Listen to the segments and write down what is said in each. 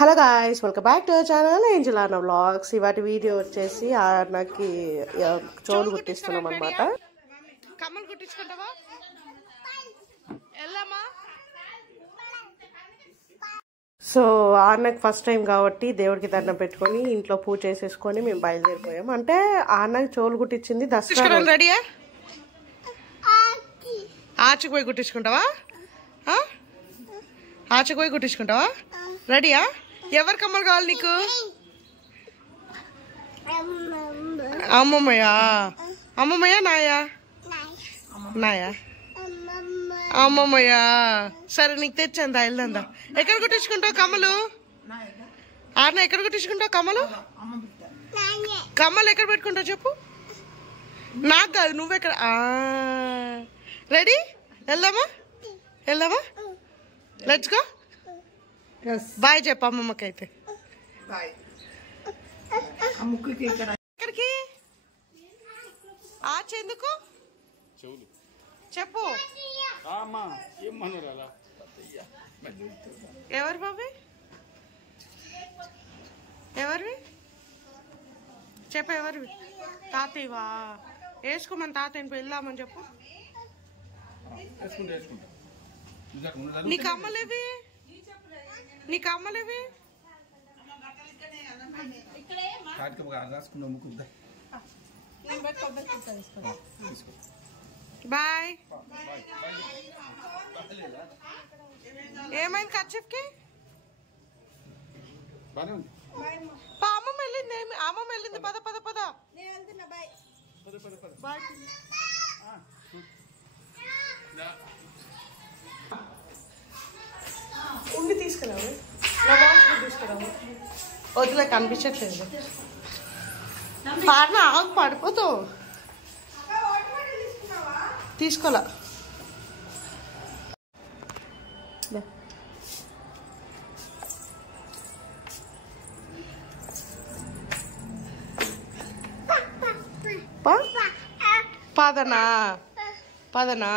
Hello guys, welcome back to our channel Angel అన్న vlogs. ఇవాటి video వచ్చేసి నాకు చోలు కుట్టిస్తున్నాం అనమాట. కమ్మలు కుట్టించుకుంటావా? వెళ్ళమ్మా. సో అన్నకి ఫస్ట్ టైం కాబట్టి దేవుడికి దండం పెట్టుకొని ఇంట్లో పూజ చేసేసుకొని మేము బయలుదేరిపోయాం. అంటే అన్నకి చోలు కుట్టించింది దసరా. రెడీయా? ఆచకు పోయి కుట్టించుకుంటావా? ఆచకు పోయి కుట్టించుకుంటావా? రెడీయా? ఎవరి కమ్మలు కావాలి నీకు? అమ్మమ్మయ్యా? అమ్మమ్మయ్యా నాయా? నాయా? అమ్మమ్మయ్యా. సరే నీకు తెచ్చాందా, వెళ్దా. ఎక్కడ కుట్టించుకుంటావు కమ్మలు? ఆర్న ఎక్కడ కుట్టించుకుంటావు కమ్మలు? కమ్మలు ఎక్కడ పెట్టుకుంటావు చెప్పు. నాకు కాదు, నువ్వెక్కడ. రెడీ? వెళ్దామా? వెళ్దామా? Let's go. బాయ్ చెప్పు అమ్మమ్మకి. అయితే ఎక్కడికి ఆచెందుకు చెప్పు. ఎవరు బాబీ? ఎవరివి చెప్పు. ఎవరివి? తాతయ్యవా? వేసుకోమని తాతయ్యని వెళ్దామని చెప్పు. నీకు అమ్మలేవి? నీకు అమ్మలేవి? బాయ్. ఏమైంది కచ్చిఫ్కి? అమ్మమ్మ వెళ్ళింది. అమ్మమ్మ వెళ్ళింది. పద పద పద. ఉండి తీసుకురావు. తీసుకురావు. వదిలే, కనిపించట్లేదు. పాడిన ఆగు, పడిపోతావు. తీసుకోలే. పదనా పదనా.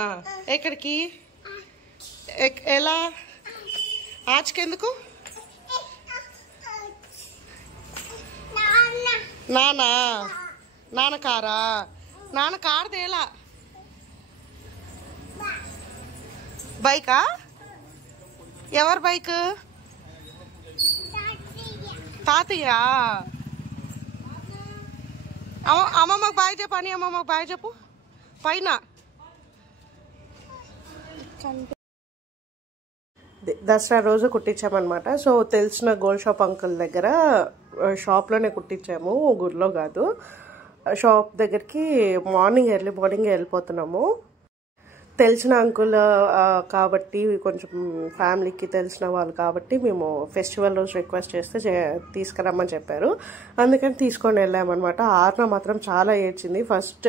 ఎక్కడికి? ఎలా? ఆచకెందుకు? నానా? నాన్న కారా? నాన్న కారు తేలా. బైకా? ఎవరు బైక్? తాతయ్య. అమ్మమ్మకు బాయ్ చెప్పు. అని అమ్మమ్మకు బాయ్ చెప్పు. పైన దసరా రోజు కుట్టించామన్నమాట. సో తెలిసిన గోల్డ్ షాప్ అంకుల్ దగ్గర షాప్లోనే కుట్టించాము, గుడిలో కాదు. షాప్ దగ్గరికి ఎర్లీ మార్నింగ్ వెళ్ళిపోతున్నాము. తెలిసిన అంకుల్ కాబట్టి, కొంచెం ఫ్యామిలీకి తెలిసిన వాళ్ళు కాబట్టి మేము ఫెస్టివల్ రోజు రిక్వెస్ట్ చేస్తే తీసుకురమ్మని చెప్పారు. అందుకని తీసుకొని వెళ్ళామన్నమాట. ఆర్న మాత్రం చాలా ఏడ్చింది. ఫస్ట్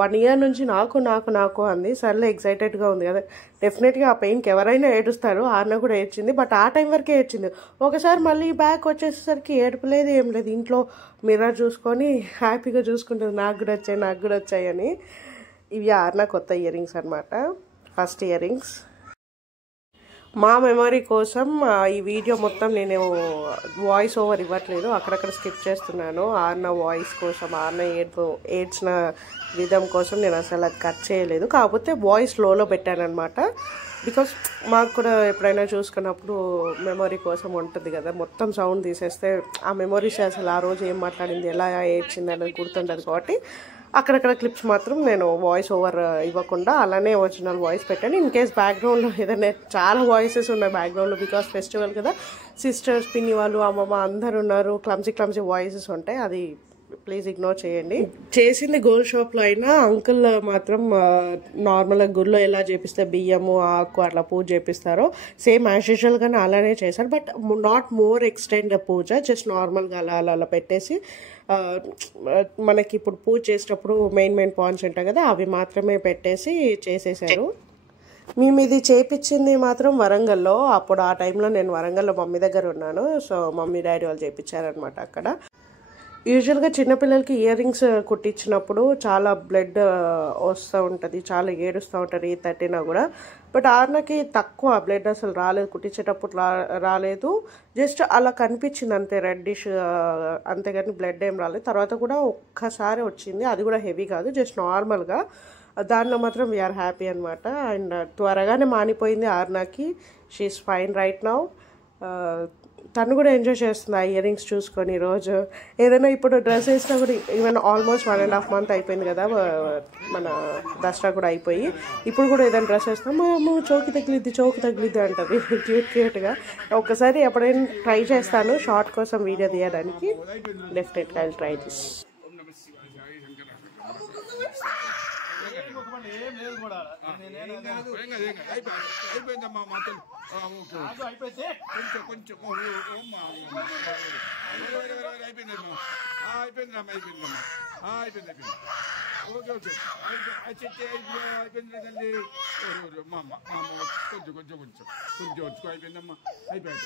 1 year నుంచి నాకు నాకు నాకు అంది. సర్లే ఎక్సైటెడ్గా ఉంది కదా, డెఫినెట్గా ఆ పెయిన్కి ఎవరైనా ఏడుస్తారు. ఆర్న కూడా ఏడ్చింది. బట్ ఆ టైం వరకే ఏడ్చింది. ఒకసారి మళ్ళీ బ్యాక్ వచ్చేసరికి ఏడుపు లేదు, ఏం లేదు. ఇంట్లో మిర్రర్ చూసుకొని హ్యాపీగా చూసుకుంటుంది, నాకు కూడా వచ్చాయి, నాకు కూడా వచ్చాయి అని. ఇవి ఆర్న కొత్త ఇయర్ రింగ్స్ అనమాట, ఫస్ట్ ఇయర్ రింగ్స్. మా మెమరీ కోసం ఈ వీడియో మొత్తం నేను వాయిస్ ఓవర్ ఇవ్వట్లేదు, అక్కడక్కడ స్కిప్ చేస్తున్నాను. ఆర్న వాయిస్ కోసం, ఆర్న ఏడ్చిన విధం కోసం నేను అసలు అది కట్ చేయలేదు. కాకపోతే వాయిస్ లోలో పెట్టాను అనమాట. బికాస్ మాకు కూడా ఎప్పుడైనా చూసుకున్నప్పుడు మెమరీ కోసం ఉంటుంది కదా, మొత్తం సౌండ్ తీసేస్తే ఆ మెమరీస్ అసలు ఆ రోజు ఏం మాట్లాడింది, ఎలా ఏడ్చింది అనేది గుర్తుండదు. కాబట్టి అక్కడక్కడ క్లిప్స్ మాత్రం నేను వాయిస్ ఓవర్ ఇవ్వకుండా అలానే ఒరిజినల్ వాయిస్ పెట్టాను. ఇన్ కేస్ బ్యాక్గ్రౌండ్లో ఏదైనా చాలా వాయిసెస్ ఉన్నాయి బ్యాక్గ్రౌండ్లో, బికాస్ ఫెస్టివల్ కదా, సిస్టర్స్, పిన్ని వాళ్ళు, అమ్మమ్మ అందరు ఉన్నారు, క్లమ్సీ వాయిసెస్ ఉంటాయి. అది ప్లీజ్ ఇగ్నోర్ చేయండి. చేసింది గోల్డ్ షాప్లో అయినా అంకుల్ మాత్రం నార్మల్గా గుడిలో ఎలా చేపిస్తే బియ్యము, ఆకు అట్లా పూజ చేపిస్తారో సేమ్ యాజ్ యూజువల్గానే అలానే చేశారు. But not more extend puja, just నార్మల్గా అలా పెట్టేసి మనకి ఇప్పుడు పూజ చేసేటప్పుడు మెయిన్ పాయింట్స్ ఉంటాయి కదా, అవి మాత్రమే పెట్టేసి చేసేసారు. మేము ఇది చేపించింది మాత్రం వరంగల్లో. అప్పుడు ఆ టైంలో నేను వరంగల్లో మమ్మీ దగ్గర ఉన్నాను. సో మమ్మీ డాడీ వాళ్ళు చేయించారనమాట అక్కడ. యూజువల్గా చిన్నపిల్లలకి ఇయర్ రింగ్స్ కుట్టించినప్పుడు చాలా బ్లడ్ వస్తూ ఉంటుంది, చాలా ఏడుస్తూ ఉంటారు ఏ తట్టినా కూడా. బట్ ఆర్నకి తక్కువ బ్లడ్ అసలు రాలేదు, కుట్టించేటప్పుడు రాలేదు, జస్ట్ అలా కనిపించింది అంతే, రెడ్డిష్ అంతేగాని బ్లడ్ ఏం రాలేదు. తర్వాత కూడా ఒక్కసారి వచ్చింది, అది కూడా హెవీ కాదు, జస్ట్ నార్మల్గా. దానిలో మాత్రం వీఆర్ హ్యాపీ అనమాట. అండ్ త్వరగానే మానిపోయింది ఆర్నాకి. She is fine right now. తను కూడా ఎంజాయ్ చేస్తుంది ఆ ఇయర్ రింగ్స్ చూసుకొని. రోజు ఏదైనా ఇప్పుడు డ్రెస్ వేసినా కూడా, ఈవెన్ ఆల్మోస్ట్ 1.5 month అయిపోయింది కదా మన దసరా కూడా అయిపోయి, ఇప్పుడు కూడా ఏదైనా డ్రెస్ వేసినా మా అమ్మ చౌకి తగిలిద్ది అంటుంది క్యూట్గా. ఒక్కసారి ఎప్పుడైనా ట్రై చేస్తాను షార్ట్ కోసం వీడియో తీయడానికి. డెఫినెట్గా ఐ విల్ ట్రై దిస్. అయిపోయిందమ్మా మాటలు కొంచెం అయిపోయిందమ్మా అయిపోయిందమ్మా అయిపోయింది ఓకే ఓకే అయిపోయింది తల్లి. కొంచెం వచ్చుకో అయిపోయిందమ్మా అయిపోయింది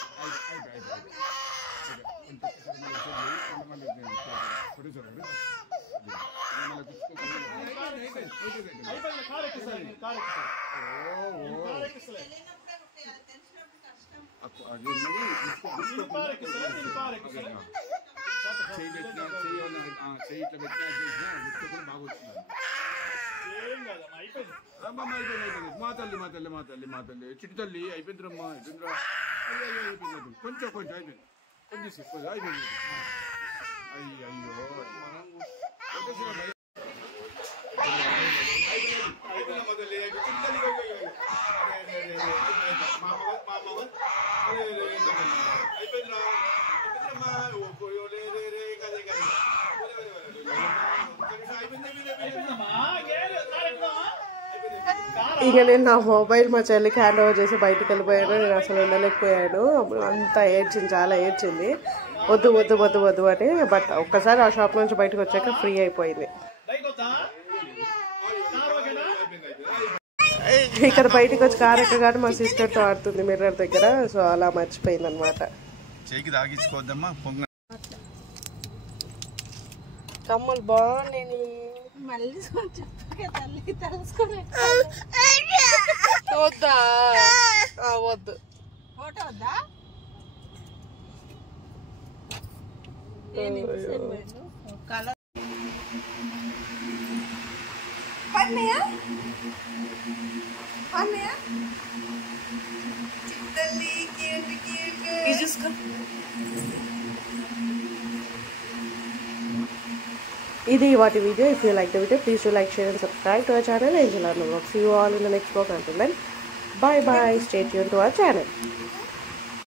మా తల్లి చిట్టు తల్లి అయిపోయిందిరమ్మా అయిపోయిందిరా అయిపోయింది కొంచెం అయిపోయింది కొంచెం అయిపోయింది. అయ్యో ఇక నేను నా మొబైల్ మా చెల్లికి హ్యాండ్ ఓవర్ చేసి బయటకు వెళ్ళిపోయాను. నేను అసలు ఉండలేకపోయాను, అంతా ఏడ్చింది, చాలా ఏడ్చింది, వద్దు అని. బట్ ఒక్కసారి ఆ షాప్ నుంచి బయటకు వచ్చాక ఫ్రీ అయిపోయింది. ఇక్కడ బయటకు వచ్చి కార్ ఎక్కగానే మా సిస్టర్తో ఆడుతుంది మిర్రర్ దగ్గర. సో అలా మర్చిపోయింది అనమాట. కమ్మలు బాగున్నాయి. వద్దా వద్దు ఇది వాటి video. If you like the video, please do like, share and subscribe to our channel Angel Arna Vlogs. See you all in the next vlog. Until then, bye bye. Stay tuned to our channel.